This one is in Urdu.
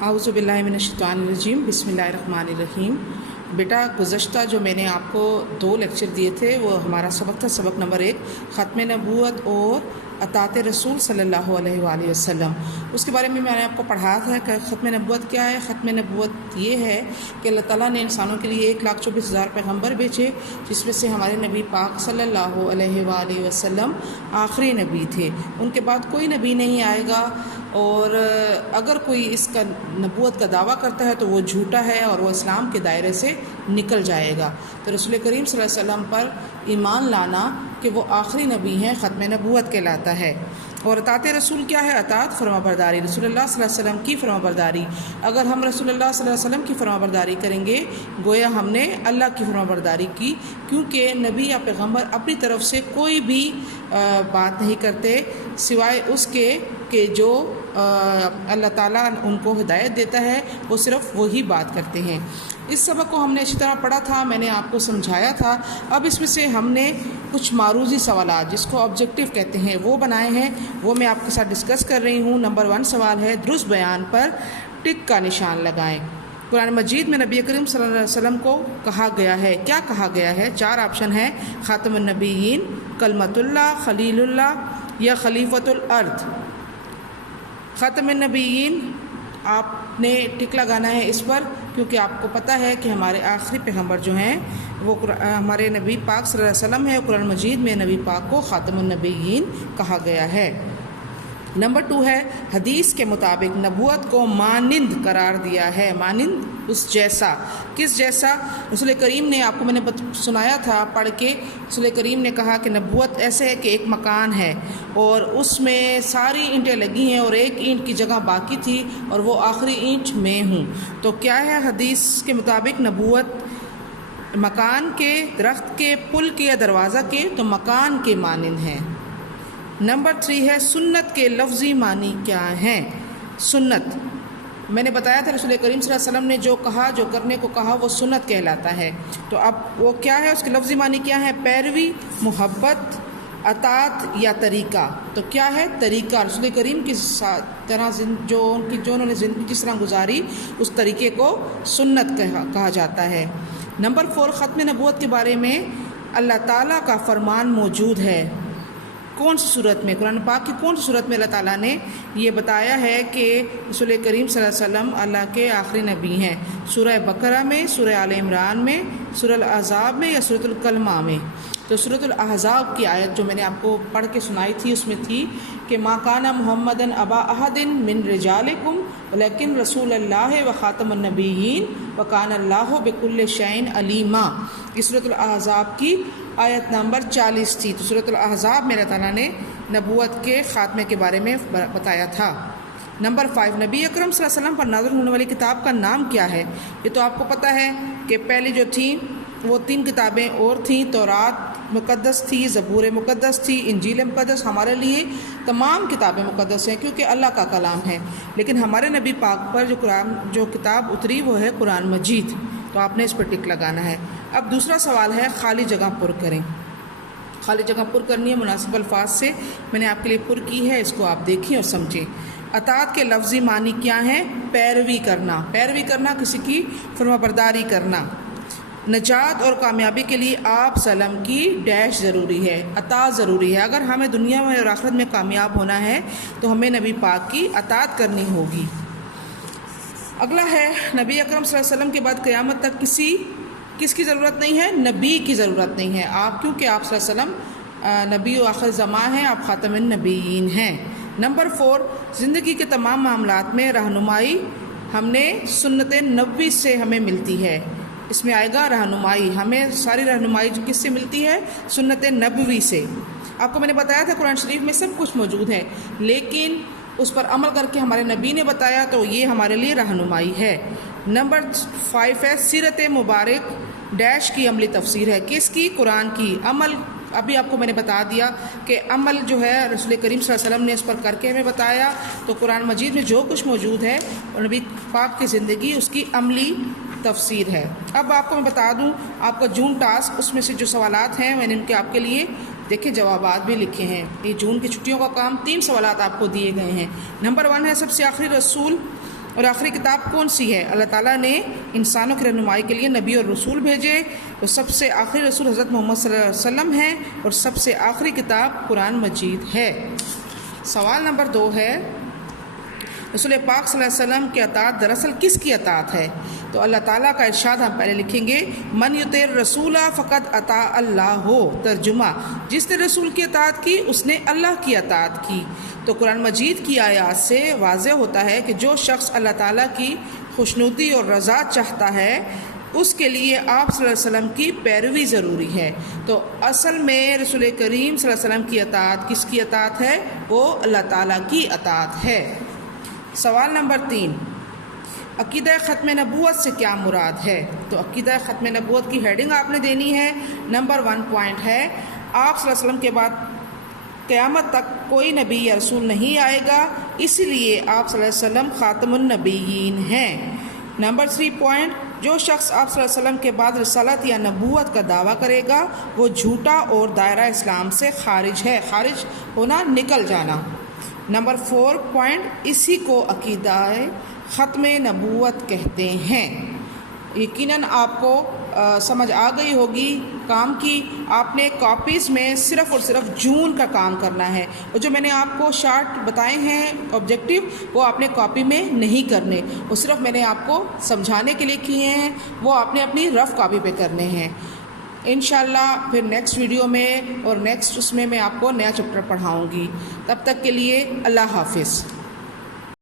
اعوذ باللہ من الشیطان الرجیم بسم اللہ الرحمن الرحیم۔ بیٹا گزشتہ جو میں نے آپ کو 2 لیکچر دیے تھے وہ ہمارا سبق تھا، سبق نمبر 1 ختم نبوت اور اطاعت رسول صلی اللہ علیہ وآلہ وسلم۔ اس کے بارے میں نے آپ کو پڑھایا تھا کہ ختم نبوت کیا ہے۔ ختم نبوت یہ ہے کہ اللہ تعالیٰ نے انسانوں کے لیے 1,24,000 پیغمبر بھیجے، جس میں سے ہمارے نبی پاک صلی اللہ علیہ وآلہ وسلم آخری نبی تھے۔ ان کے بعد کوئی نبی نہیں آئے گا، اور اگر کوئی اس کا نبوت کا دعویٰ کرتا ہے تو وہ جھوٹا ہے اور وہ اسلام کے دائرے سے نکل جائے گا۔ تو رسول کریم صلی اللہ علیہ وسلم پر ایمان لانا کہ وہ آخری نبی ہیں ختم نبوت کہلاتا ہے۔ اور اطاعت رسول کیا ہے؟ اطاعت فرما برداری، رسول اللہ صلی اللہ علیہ وسلم کی فرما برداری۔ اگر ہم رسول اللہ صلی اللہ علیہ وسلم کی فرما برداری کریں گے گویا ہم نے اللہ کی فرما برداری کی، کیونکہ نبی یا پیغمبر اپنی طرف سے کوئی بھی بات نہیں کرتے سوائے اس کے کہ جو اللہ تعالیٰ ان کو ہدایت دیتا ہے، وہ صرف وہی بات کرتے ہیں۔ اس سبق کو ہم نے اچھی طرح پڑھا تھا، میں نے آپ کو سمجھایا تھا۔ اب اس میں سے ہم نے کچھ معروضی سوالات جس کو آبجیکٹیو کہتے ہیں وہ بنائے ہیں، وہ میں آپ کے ساتھ ڈسکس کر رہی ہوں۔ نمبر 1 سوال ہے، درست بیان پر ٹک کا نشان لگائیں۔ قرآن مجید میں نبی کریم صلی اللہ علیہ وسلم کو کہا گیا ہے، کیا کہا گیا ہے؟ 4 آپشن ہیں، خاتم النبیین، کلمۃ اللہ، خلیل اللہ یا خلیفۃ الارض۔ خاتم النبیین آپ نے ٹک لگانا ہے اس پر، کیونکہ آپ کو پتہ ہے کہ ہمارے آخری پیغمبر جو ہیں وہ ہمارے نبی پاک صلی اللہ علیہ وسلم ہے۔ قرآن مجید میں نبی پاک کو خاتم النبیین کہا گیا ہے۔ نمبر 2 ہے، حدیث کے مطابق نبوت کو مانند قرار دیا ہے۔ مانند اس جیسا، کس جیسا؟ رسول کریم نے آپ کو میں نے سنایا تھا پڑھ کے، رسول کریم نے کہا کہ نبوت ایسے ہے کہ ایک مکان ہے اور اس میں ساری اینٹیں لگی ہیں اور ایک اینٹ کی جگہ باقی تھی اور وہ آخری اینٹ میں ہوں۔ تو کیا ہے حدیث کے مطابق نبوت مکان کے، درخت کے، پل کے یا دروازہ کے؟ تو مکان کے مانند ہے۔ نمبر 3 ہے، سنت کے لفظی معنی کیا ہیں؟ سنت میں نے بتایا تھا رسول کریم صلی اللہ علیہ وسلم نے جو کہا، جو کرنے کو کہا وہ سنت کہلاتا ہے۔ تو اب وہ کیا ہے، اس کے لفظی معنی کیا ہے؟ پیروی، محبت، اطاعت یا طریقہ۔ تو کیا ہے؟ طریقہ۔ رسول کریم کی طرح جو انہوں نے زندگی جس طرح گزاری اس طریقے کو سنت کہا جاتا ہے۔ نمبر 4، ختم نبوت کے بارے میں اللہ تعالیٰ کا فرمان موجود ہے۔ کون سی صورت میں؟ قرآن پاک کی کون سی صورت میں اللہ تعالیٰ نے یہ بتایا ہے کہ رسول کریم صلی اللہ علیہ وسلم اللہ کے آخری نبی ہیں؟ سورہ بقرہ میں، سورہ آل عمران میں، سورہ الاحزاب میں یا سورۃ الکلمہ میں؟ تو سورۃ الاحزاب کی آیت جو میں نے آپ کو پڑھ کے سنائی تھی اس میں تھی کہ ما کان محمد ابا احد من رجالکم ولکن رسول اللہ و خاتم النبیین وکان اللہ بکل شیء علیما۔ یہ سورۃ الاحزاب کی آیت نمبر 40 تھی۔ تو سورۃ الاحزاب میں اللہ تعالیٰ نے نبوت کے خاتمے کے بارے میں بتایا تھا۔ نمبر 5، نبی اکرم صلی اللہ علیہ وسلم پر نازل ہونے والی کتاب کا نام کیا ہے؟ یہ تو آپ کو پتہ ہے کہ پہلی جو تھیں وہ 3 کتابیں اور تھیں، تورات مقدس تھی، زبور مقدس تھی، انجیل مقدس۔ ہمارے لیے تمام کتابیں مقدس ہیں کیونکہ اللہ کا کلام ہے، لیکن ہمارے نبی پاک پر جو کتاب اتری وہ ہے قرآن مجید۔ تو آپ نے اس پر ٹک لگانا ہے۔ اب دوسرا سوال ہے، خالی جگہ پر کریں۔ خالی جگہ پر کرنی ہے مناسب الفاظ سے، میں نے آپ کے لیے پر کی ہے، اس کو آپ دیکھیں اور سمجھیں۔ اطاعت کے لفظی معنی کیا ہے؟ پیروی کرنا۔ پیروی کرنا، کسی کی فرما برداری کرنا۔ نجات اور کامیابی کے لیے آپ سلام کی ڈیش ضروری ہے، اطاعت ضروری ہے۔ اگر ہمیں دنیا میں اور آخرت میں کامیاب ہونا ہے تو ہمیں نبی پاک کی اطاعت کرنی ہوگی۔ اگلا ہے، نبی اکرم صلی اللہ علیہ وسلم کے بعد قیامت تک کس کی ضرورت نہیں ہے؟ نبی کی ضرورت نہیں ہے۔ آپ کیونکہ آپ صلی اللہ علیہ وسلم نبی و آخر زمان ہیں، آپ خاتم النبیین ہیں۔ نمبر 4، زندگی کے تمام معاملات میں رہنمائی ہم نے سنت نبوی سے ہمیں ملتی ہے۔ اس میں آئے گا رہنمائی، ہمیں ساری رہنمائی کس سے ملتی ہے؟ سنت نبوی سے۔ آپ کو میں نے بتایا تھا قرآن شریف میں سب کچھ موجود ہے، لیکن اس پر عمل کر کے ہمارے نبی نے بتایا تو یہ ہمارے لیے رہنمائی ہے۔ نمبر 5 ہے، سیرت مبارک ڈیش کی عملی تفسیر ہے۔ کس کی؟ قرآن کی۔ عمل ابھی آپ کو میں نے بتا دیا کہ عمل جو ہے رسول کریم صلی اللہ علیہ وسلم نے اس پر کر کے ہمیں بتایا، تو قرآن مجید میں جو کچھ موجود ہے اور نبی پاک کی زندگی اس کی عملی تفسیر ہے۔ اب آپ کو میں بتا دوں، آپ کا جون ٹاسک، اس میں سے جو سوالات ہیں میں نے ان کے آپ کے لیے دیکھیں جوابات بھی لکھے ہیں۔ یہ جون کی چھٹیوں کا کام 3 سوالات آپ کو دیے گئے ہیں۔ نمبر 1 ہے، سب سے آخری رسول اور آخری کتاب کون سی ہے؟ اللہ تعالیٰ نے انسانوں کی رہنمائی کے لیے نبی اور رسول بھیجے، اور سب سے آخری رسول حضرت محمد صلی اللہ علیہ وسلم ہیں، اور سب سے آخری کتاب قرآن مجید ہے۔ سوال نمبر 2 ہے، رسول پاک صلی اللہ علیہ وسلم کی اطاعت دراصل کس کی اطاعت ہے؟ تو اللہ تعالیٰ کا ارشاد ہم پہلے لکھیں گے، من یطیع الرسول فقد اطاع اللہ، ترجمہ جس نے رسول کی اطاعت کی اس نے اللہ کی اطاعت کی۔ تو قرآن مجید کی آیات سے واضح ہوتا ہے کہ جو شخص اللہ تعالیٰ کی خوشنودی اور رضا چاہتا ہے اس کے لیے آپ صلی اللہ علیہ وسلم کی پیروی ضروری ہے۔ تو اصل میں رسول کریم صلی اللہ علیہ وسلم کی اطاعت کس کی اطاعت ہے؟ وہ اللہ تعالیٰ کی اطاعت ہے۔ سوال نمبر 3، عقیدہ ختم نبوت سے کیا مراد ہے؟ تو عقیدہ ختم نبوت کی ہیڈنگ آپ نے دینی ہے۔ نمبر 1 پوائنٹ ہے، آپ صلی اللہ علیہ وسلم کے بعد قیامت تک کوئی نبی یا رسول نہیں آئے گا، اسی لیے آپ صلی اللہ علیہ وسلم خاتم النبیین ہیں۔ نمبر 3 پوائنٹ، جو شخص آپ صلی اللہ علیہ وسلم کے بعد رسالت یا نبوت کا دعویٰ کرے گا وہ جھوٹا اور دائرہ اسلام سے خارج ہے، خارج ہونا، نکل جانا۔ نمبر 4 پوائنٹ، اسی کو عقیدہ ختم نبوت کہتے ہیں۔ یقیناً آپ کو سمجھ آ گئی ہوگی کام کی۔ آپ نے کاپیز میں صرف اور صرف جون کا کام کرنا ہے، اور جو میں نے آپ کو شارٹ بتائے ہیں آبجیکٹیو وہ آپ نے کاپی میں نہیں کرنے، وہ صرف میں نے آپ کو سمجھانے کے لیے کیے ہیں، وہ آپ نے اپنی رف کاپی پہ کرنے ہیں۔ انشاءاللہ پھر نیکسٹ ویڈیو میں اور نیکسٹ اس میں آپ کو نیا چیپٹر پڑھاؤں گی۔ تب تک کے لیے اللہ حافظ۔